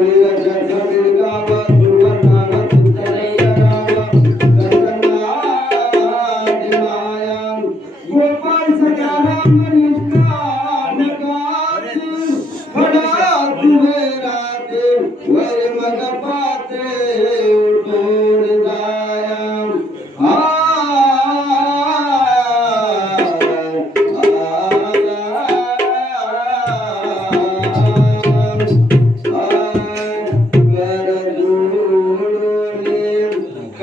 आया गो सतारा मनष्कान